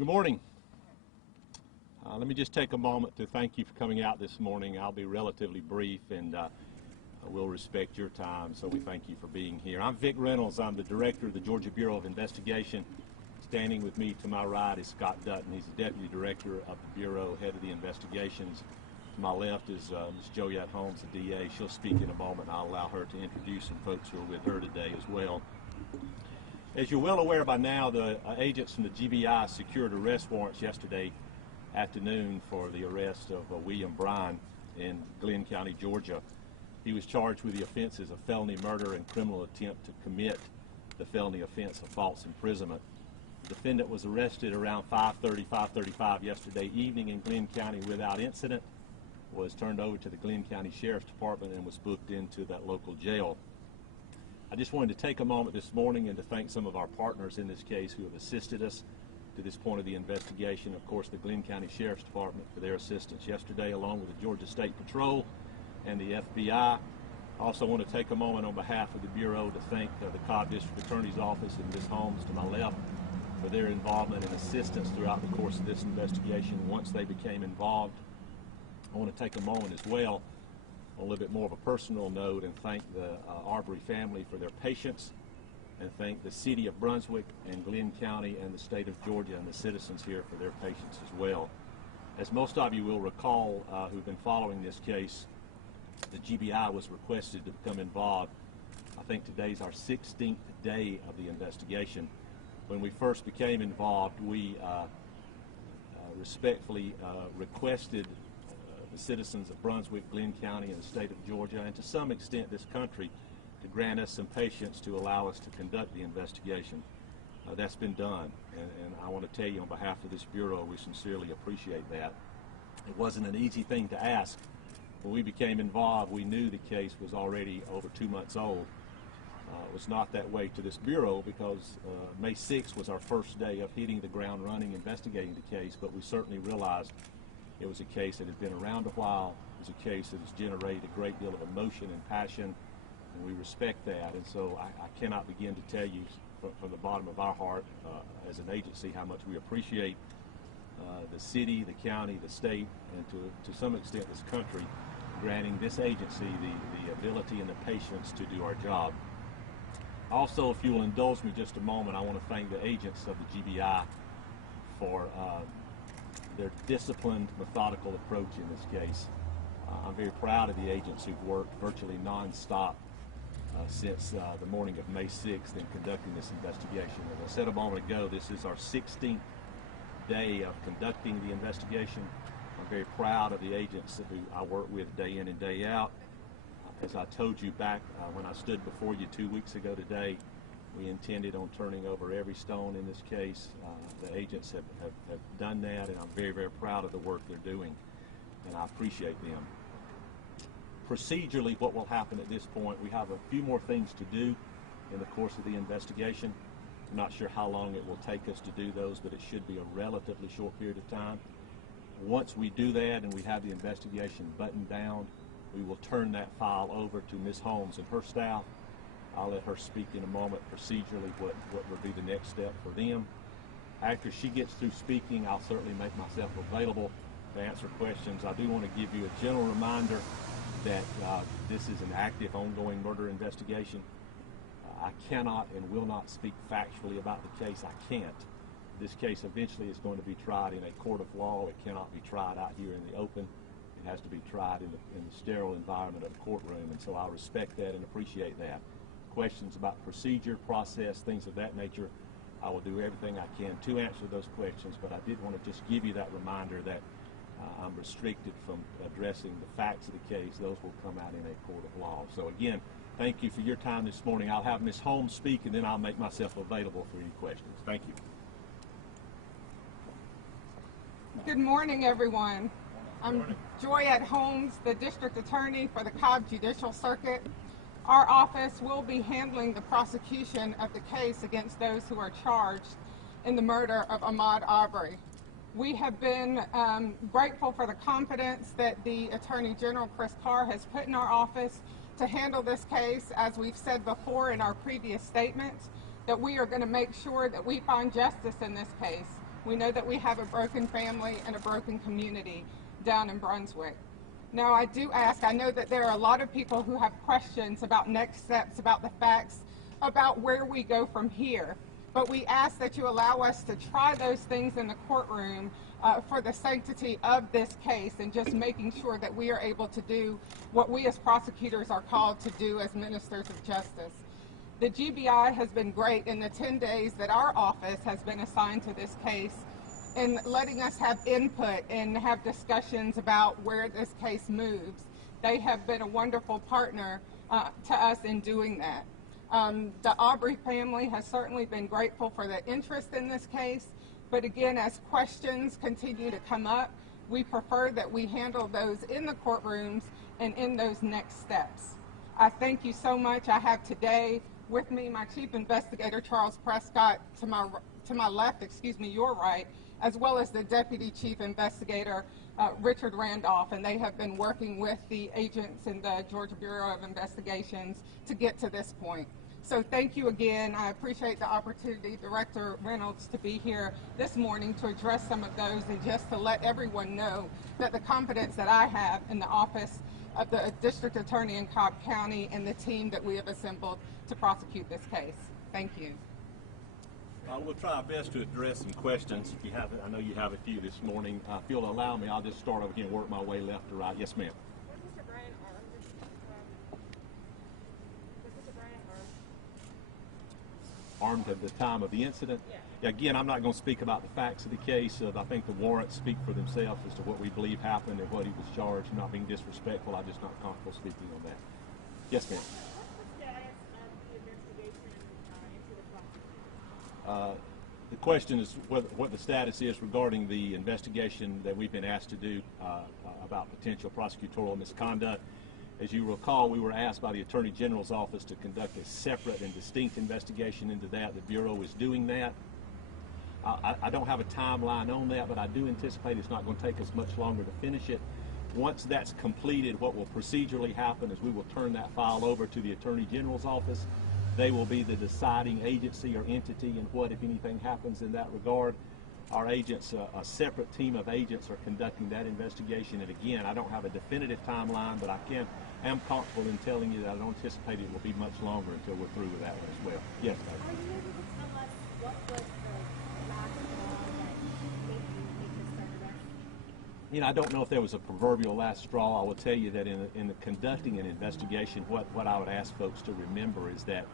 Good morning. Let me just take a moment to thank you for coming out this morning. I'll be relatively brief, and we'll respect your time, so we thank you for being here. I'm Vic Reynolds. I'm the director of the Georgia Bureau of Investigation. Standing with me to my right is Scott Dutton. He's the deputy director of the Bureau, head of the investigations. To my left is Ms. Joyette Holmes, the DA. She'll speak in a moment. I'll allow her to introduce some folks who are with her today as well. As you're well aware by now, the agents from the GBI secured arrest warrants yesterday afternoon for the arrest of William Bryan in Glenn County, Georgia. He was charged with the offenses of felony murder and criminal attempt to commit the felony offense of false imprisonment. The defendant was arrested around 5:35 yesterday evening in Glenn County without incident, was turned over to the Glenn County Sheriff's Department, and was booked into that local jail. I just wanted to take a moment this morning and to thank some of our partners in this case who have assisted us to this point of the investigation. Of course, the Glenn County Sheriff's Department for their assistance yesterday, along with the Georgia State Patrol and the FBI. I also want to take a moment on behalf of the Bureau to thank the Cobb District Attorney's Office and Ms. Holmes to my left for their involvement and assistance throughout the course of this investigation once they became involved. I want to take a moment as well on a little bit more of a personal note and thank the Arbery family for their patience, and thank the city of Brunswick and Glenn County and the state of Georgia and the citizens here for their patience as well. As most of you will recall who've been following this case, the GBI was requested to become involved. I think today's our 16th day of the investigation. When we first became involved, we respectfully requested the citizens of Brunswick, Glenn County, and the state of Georgia, and to some extent this country, to grant us some patience to allow us to conduct the investigation. That's been done, and I want to tell you on behalf of this Bureau, we sincerely appreciate that. It wasn't an easy thing to ask. When we became involved, we knew the case was already over 2 months old. It was not that way to this Bureau because May 6th was our first day of hitting the ground running, investigating the case, but we certainly realized it was a case that had been around a while. It was a case that has generated a great deal of emotion and passion, and we respect that. And so I cannot begin to tell you from the bottom of our heart as an agency how much we appreciate the city, the county, the state, and to some extent this country granting this agency the ability and the patience to do our job. Also, if you will indulge me just a moment, I want to thank the agents of the GBI for their disciplined, methodical approach in this case. I'm very proud of the agents who've worked virtually non-stop since the morning of May 6th in conducting this investigation. As I said a moment ago, this is our 16th day of conducting the investigation. I'm very proud of the agents who I work with day in and day out. As I told you back when I stood before you 2 weeks ago today, we intended on turning over every stone in this case. The agents have done that, and I'm very, very proud of the work they're doing, and I appreciate them. Procedurally, what will happen at this point, we have a few more things to do in the course of the investigation. I'm not sure how long it will take us to do those, but it should be a relatively short period of time. Once we do that and we have the investigation buttoned down, we will turn that file over to Ms. Holmes and her staff. I'll let her speak in a moment procedurally what will be the next step for them. After she gets through speaking, I'll certainly make myself available to answer questions. I do want to give you a general reminder that this is an active, ongoing murder investigation. I cannot and will not speak factually about the case. I can't. This case eventually is going to be tried in a court of law. It cannot be tried out here in the open. It has to be tried in the sterile environment of a courtroom, and so I respect that and appreciate that. Questions about procedure, process, things of that nature, I will do everything I can to answer those questions, but I did want to just give you that reminder that I'm restricted from addressing the facts of the case. Those will come out in a court of law. So again, thank you for your time this morning. I'll have Ms. Holmes speak, and then I'll make myself available for any questions. Thank you. Good morning, everyone. I'm Joyette Holmes, the District Attorney for the Cobb Judicial Circuit. Our office will be handling the prosecution of the case against those who are charged in the murder of Ahmaud Arbery. We have been grateful for the confidence that the Attorney General, Chris Carr, has put in our office to handle this case. As we've said before in our previous statements, that we are going to make sure that we find justice in this case. We know that we have a broken family and a broken community down in Brunswick. Now, I do ask, I know that there are a lot of people who have questions about next steps, about the facts, about where we go from here. But we ask that you allow us to try those things in the courtroom for the sanctity of this case and just making sure that we are able to do what we as prosecutors are called to do as ministers of justice. The GBI has been great in the 10 days that our office has been assigned to this case in letting us have input and have discussions about where this case moves. They have been a wonderful partner to us in doing that. The Arbery family has certainly been grateful for the interest in this case, but again, as questions continue to come up, we prefer that we handle those in the courtrooms and in those next steps. I thank you so much. I have today with me my Chief Investigator, Charles Prescott, to my left, your right, as well as the Deputy Chief Investigator, Richard Randolph, and they have been working with the agents in the Georgia Bureau of Investigations to get to this point. So thank you again. I appreciate the opportunity, Director Reynolds, to be here this morning to address some of those and just to let everyone know that the confidence that I have in the office of the District Attorney in Cobb County and the team that we have assembled to prosecute this case. Thank you. We'll try our best to address some questions. If you have, I know you have a few this morning. If you'll allow me, I'll just start over here and work my way left to right. Yes, ma'am. Was Mr. Brian Armed at the time of the incident? Yeah. Again, I'm not going to speak about the facts of the case. I think the warrants speak for themselves as to what we believe happened and what he was charged. I'm not being disrespectful. I'm just not comfortable speaking on that. Yes, ma'am. What's the status of the investigation into the prosecution? The question is what the status is regarding the investigation that we've been asked to do about potential prosecutorial misconduct. As you recall, we were asked by the Attorney General's office to conduct a separate and distinct investigation into that. The Bureau is doing that. I don't have a timeline on that, but I do anticipate it's not going to take us much longer to finish it. Once that's completed, what will procedurally happen is we will turn that file over to the Attorney General's office. They will be the deciding agency or entity in what, if anything, happens in that regard. Our agents, a separate team of agents, are conducting that investigation. And again, I don't have a definitive timeline, but I am comfortable in telling you that I don't anticipate it will be much longer until we're through with that one as well. Yes, David. Are you able to tell us what was the last straw that made you make this sudden arrest? You know, I don't know if there was a proverbial last straw. I will tell you that in the conducting an investigation, what I would ask folks to remember is that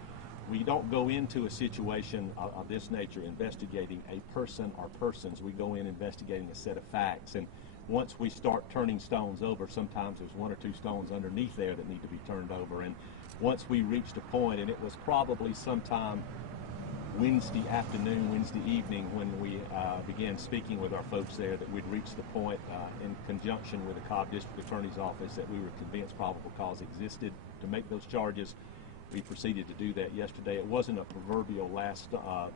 we don't go into a situation of this nature investigating a person or persons. We go in investigating a set of facts. And once we start turning stones over, sometimes there's one or two stones underneath there that need to be turned over. And once we reached a point, and it was probably sometime Wednesday afternoon, Wednesday evening, when we began speaking with our folks there, that we'd reached the point in conjunction with the Cobb District Attorney's Office that we were convinced probable cause existed to make those charges. We proceeded to do that yesterday. It wasn't a proverbial last a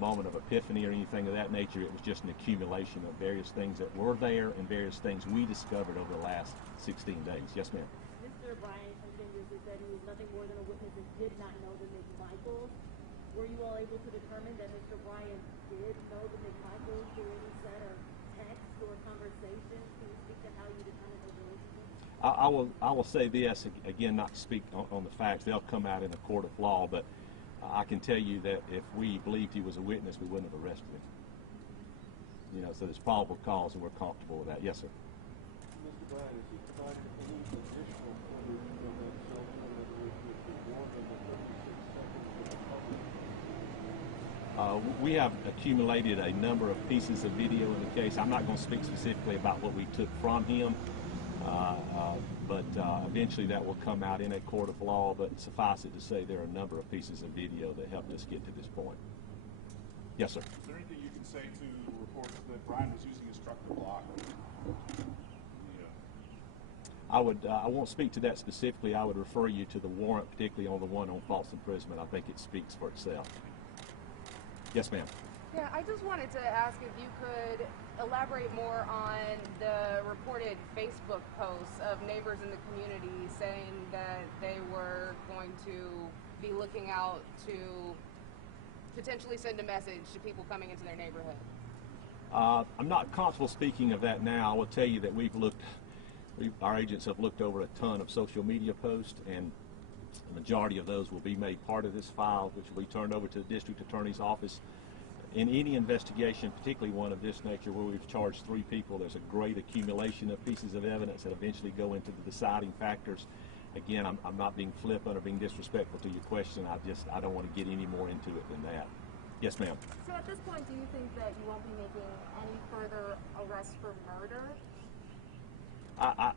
moment of epiphany or anything of that nature. It was just an accumulation of various things that were there and various things we discovered over the last 16 days. Yes, ma'am. Mr. Brian continuously said he was nothing more than a witness and did not know the McMichaels. Were you all able to determine that Mr. Brian did know the McMichaels through any set of texts or conversations? Can you speak to how you determined those relationships? I will say this, again, not to speak on the facts. They'll come out in a court of law, but I can tell you that if we believed he was a witness, we wouldn't have arrested him. You know, so there's probable cause, and we're comfortable with that. Yes, sir. Mr. Bryan, has he provided any additional footage from that cell phone that was more than the 36 seconds of the public? We have accumulated a number of pieces of video in the case. I'm not going to speak specifically about what we took from him, but eventually that will come out in a court of law. But suffice it to say, there are a number of pieces of video that helped us get to this point. Yes, sir. Is there anything you can say to reports that Brian was using his truck to block? I won't speak to that specifically. I would refer you to the warrant, particularly on the one on false imprisonment. I think it speaks for itself. Yes, ma'am. Yeah, I just wanted to ask if you could elaborate more on the reported Facebook posts of neighbors in the community saying that they were going to be looking out to potentially send a message to people coming into their neighborhood? I'm not comfortable speaking of that now. I will tell you that our agents have looked over a ton of social media posts, and the majority of those will be made part of this file, which will be turned over to the district attorney's office. In any investigation, particularly one of this nature where we've charged 3 people, there's a great accumulation of pieces of evidence that eventually go into the deciding factors. Again, I'm not being flippant or being disrespectful to your question. I don't want to get any more into it than that. Yes, ma'am. So at this point, do you think that you won't be making any further arrests for murder?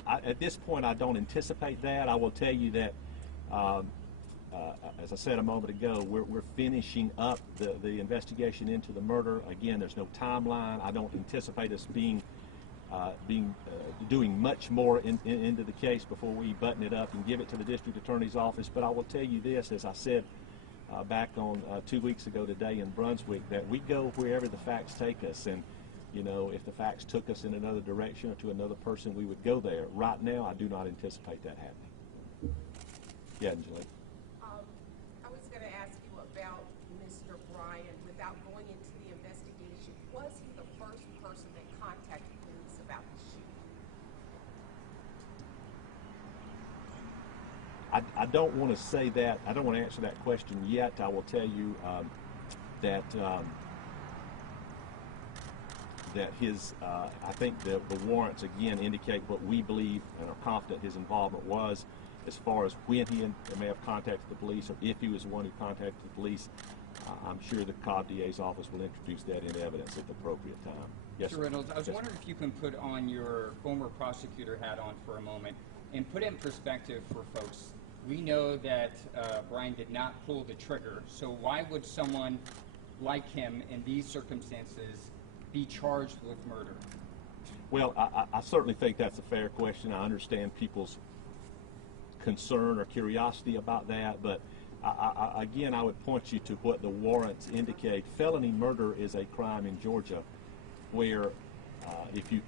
At this point, I don't anticipate that. I will tell you that, as I said a moment ago, we're finishing up the investigation into the murder. Again, there's no timeline. I don't anticipate us doing much more into the case before we button it up and give it to the district attorney's office. But I will tell you this, as I said back on 2 weeks ago today in Brunswick, that we go wherever the facts take us. And you know, if the facts took us in another direction or to another person, we would go there. Right now, I do not anticipate that happening. Yeah, Angelique. I was going to ask you about Mr. Bryan. Without going into the investigation, was he the first person that contacted police about the shooting? I don't want to say that. I don't want to answer that question yet. I will tell you that his, I think the warrants again indicate what we believe and are confident his involvement was. As far as when he may have contacted the police or if he was the one who contacted the police, I'm sure the Cobb DA's office will introduce that into evidence at the appropriate time. Yes, Mr. Reynolds, I was wondering if you can put on your former prosecutor hat on for a moment and put it in perspective for folks. We know that Bryan did not pull the trigger, so why would someone like him in these circumstances be charged with murder? Well, I certainly think that's a fair question. I understand people's concern or curiosity about that, but again, I would point you to what the warrants indicate. Felony murder is a crime in Georgia where if you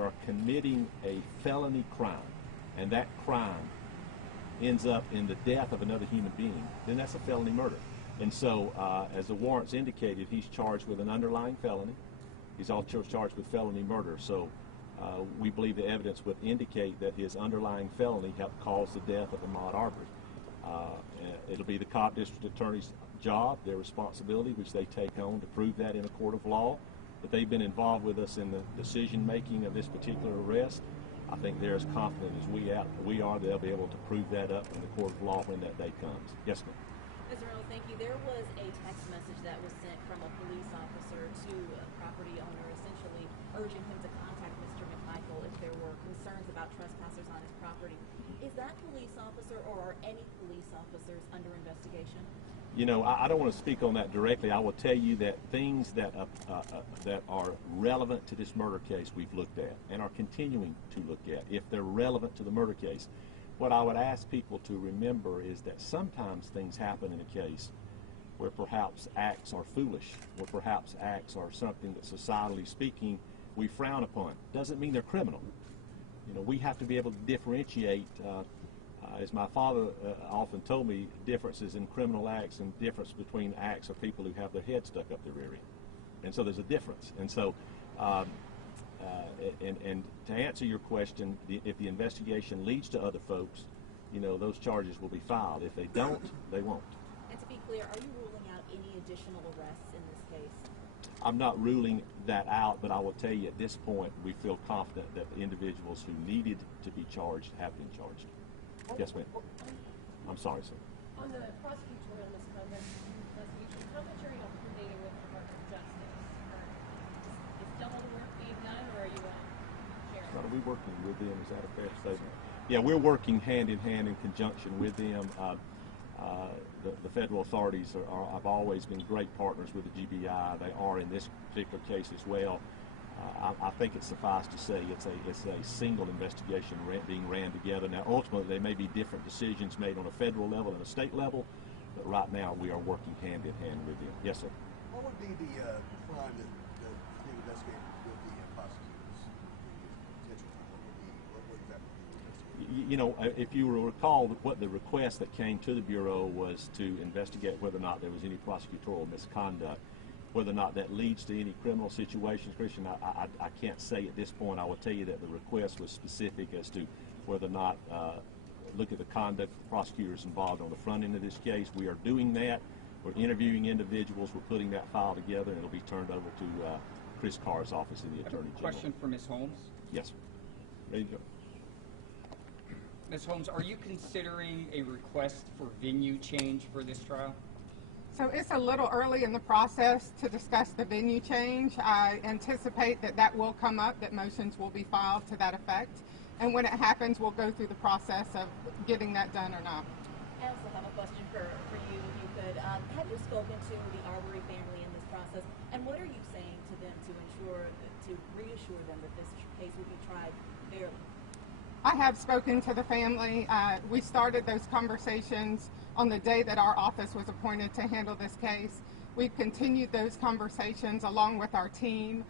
are committing a felony crime and that crime ends up in the death of another human being, then that's a felony murder. And so, as the warrants indicated, he's charged with an underlying felony. He's also charged with felony murder. So we believe the evidence would indicate that his underlying felony helped cause the death of Ahmaud Arbery. It'll be the Cobb District Attorney's job, their responsibility, which they take on to prove that in a court of law. But they've been involved with us in the decision-making of this particular arrest. I think they're as confident as we are they'll be able to prove that up in the court of law when that day comes. Yes, ma'am. Mr. Reynolds, thank you. There was a text message that was sent from a police officer to a property owner, essentially urging him to contact Mr. McMichael if there were concerns about trespassers on his property. Is that police officer or are any police officers under investigation? You know, I don't want to speak on that directly. I will tell you that things that are relevant to this murder case we've looked at and are continuing to look at, if they're relevant to the murder case. What I would ask people to remember is that sometimes things happen in a case where perhaps acts are foolish, or perhaps acts are something that societally speaking we frown upon. Doesn't mean they're criminal. You know, we have to be able to differentiate, as my father often told me, differences in criminal acts and difference between acts of people who have their head stuck up their rear end. And so there's a difference. And so, and to answer your question, if the investigation leads to other folks, you know, those charges will be filed. If they don't, they won't. And to be clear, are you ruling out any additional arrests in this case? I'm not ruling that out, but I will tell you at this point, we feel confident that the individuals who needed to be charged have been charged. Yes, ma'am. I'm sorry, sir. On the prosecutorial misconduct investigation, how much are you coordinating with the Department of Justice? Is still all the work being done, or are you sharing? Are we working with them? Is that a fair statement? Yeah, we're working hand in hand in conjunction with them. The federal authorities have always been great partners with the GBI. They are in this particular case as well. I think it's suffice to say it's a single investigation being ran together. Now, ultimately, there may be different decisions made on a federal level and a state level, but right now we are working hand in hand with them. Yes, sir. What would be the crime that being investigated with the prosecutors? Potential crime? What would that be investigated? You know, if you will recall, what the request that came to the Bureau was to investigate whether or not there was any prosecutorial misconduct. Whether or not that leads to any criminal situations, Christian, I can't say at this point. I will tell you that the request was specific as to whether or not look at the conduct of prosecutors involved on the front end of this case. We are doing that. We're interviewing individuals. We're putting that file together, and it'll be turned over to Chris Carr's office in the Attorney General. Question for Ms. Holmes. Yes, sir. Ready to go. Ms. Holmes, are you considering a request for venue change for this trial? So it's a little early in the process to discuss the venue change. I anticipate that that will come up, that motions will be filed to that effect. And when it happens, we'll go through the process of getting that done or not. I also have a question for you, if you could. Have you spoken to the Arbery family in this process? And what are you saying to them to reassure them that this case will be tried fairly? I have spoken to the family. We started those conversations on the day that our office was appointed to handle this case. We've continued those conversations along with our team.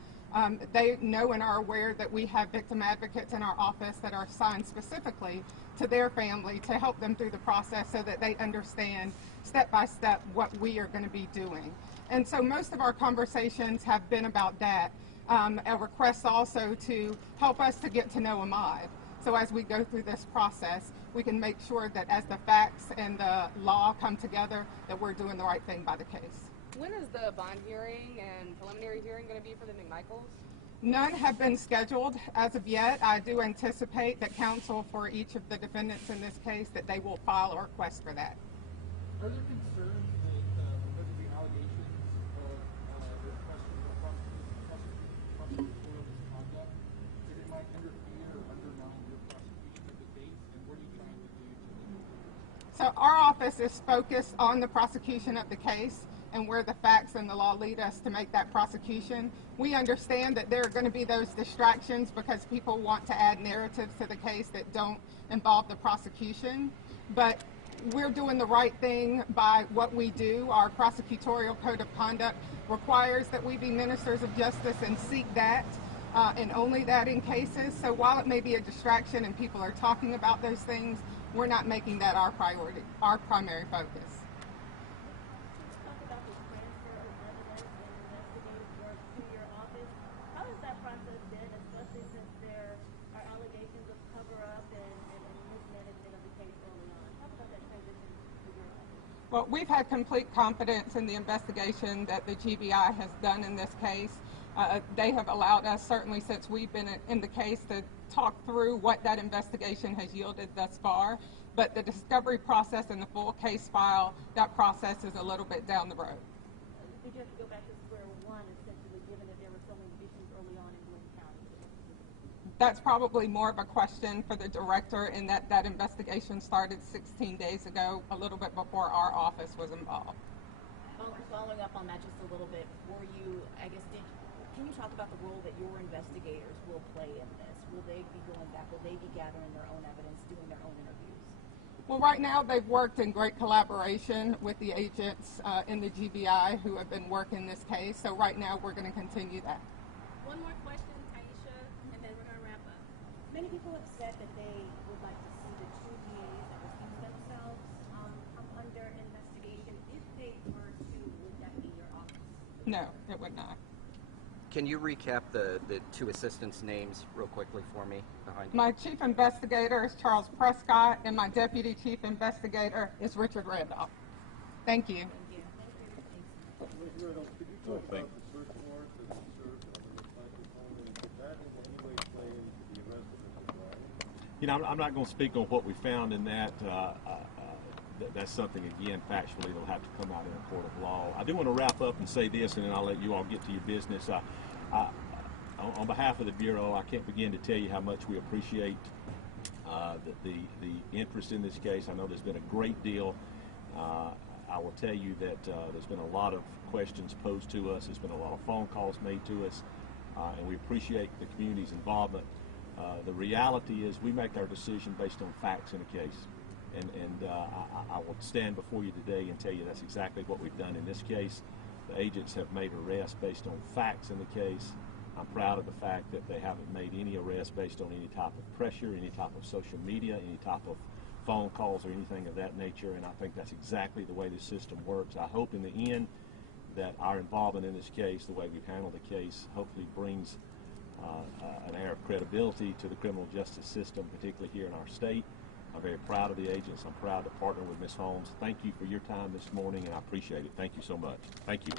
They know and are aware that we have victim advocates in our office that are assigned specifically to their family to help them through the process so that they understand step by step what we are going to be doing. And so most of our conversations have been about that. A request also to help us to get to know Ahmaud. So as we go through this process, we can make sure that as the facts and the law come together, that we're doing the right thing by the case. When is the bond hearing and preliminary hearing going to be for the McMichaels? None have been scheduled as of yet. I do anticipate that counsel for each of the defendants in this case, that they will file a request for that. Are there concerns that because of the allegations of the prosecutorial misconduct, that it might interfere or undermine your prosecution of the case? And what are you trying to do to mitigate? So our office is focused on the prosecution of the case and where the facts and the law lead us to make that prosecution. We understand that there are going to be those distractions because people want to add narratives to the case that don't involve the prosecution. But we're doing the right thing by what we do. Our prosecutorial code of conduct requires that we be ministers of justice and seek that and only that in cases. So while it may be a distraction and people are talking about those things, we're not making that our priority, our primary focus. Talk about the transfer of evidence and investigative work to your office. How has that process been, especially since there are allegations of cover-up and mismanagement of the case early on? Talk about that transition to your office. Well, we've had complete confidence in the investigation that the GBI has done in this case. They have allowed us, certainly since we've been in the case, to talk through what that investigation has yielded thus far. But the discovery process and the full case file, that process is a little bit down the road. Did you have to go back to square one, essentially, given that there were so many issues early on in Boone County? That's probably more of a question for the director in that that investigation started 16 days ago, a little bit before our office was involved. Following up on that just a little bit, were you, can you talk about the role that your investigators will play in this? Will they be going back? Will they be gathering their own evidence, doing their own interviews? Well, right now they've worked in great collaboration with the agents in the GBI who have been working this case. So right now we're going to continue that. One more question, Aisha, and then we're going to wrap up. Many people have said that they would like to see the two DAs that recuse themselves come under investigation. If they were to, would that be your office? No, it would not. Can you recap the two assistants' names real quickly for me behind you? My chief investigator is Charles Prescott, and my deputy chief investigator is Richard Randolph. Thank you. Ms. Riddle, could you talk about the search warrant that was served on the microphone, and did that in any way play into the arrest of Mr. Bryan? You know, I'm not going to speak on what we found in that. That's something, again, factually, that'll have to come out in a court of law. I do want to wrap up and say this, and then I'll let you all get to your business. On behalf of the Bureau, I can't begin to tell you how much we appreciate the interest in this case. I know there's been a great deal. I will tell you that there's been a lot of questions posed to us. There's been a lot of phone calls made to us, and we appreciate the community's involvement. The reality is we make our decision based on facts in a case. And I will stand before you today and tell you that's exactly what we've done in this case. The agents have made arrests based on facts in the case. I'm proud of the fact that they haven't made any arrests based on any type of pressure, any type of social media, any type of phone calls or anything of that nature, and I think that's exactly the way the system works. I hope in the end that our involvement in this case, the way we've handled the case, hopefully brings an air of credibility to the criminal justice system, particularly here in our state. I'm very proud of the agents. I'm proud to partner with Ms. Holmes. Thank you for your time this morning, and I appreciate it. Thank you so much. Thank you.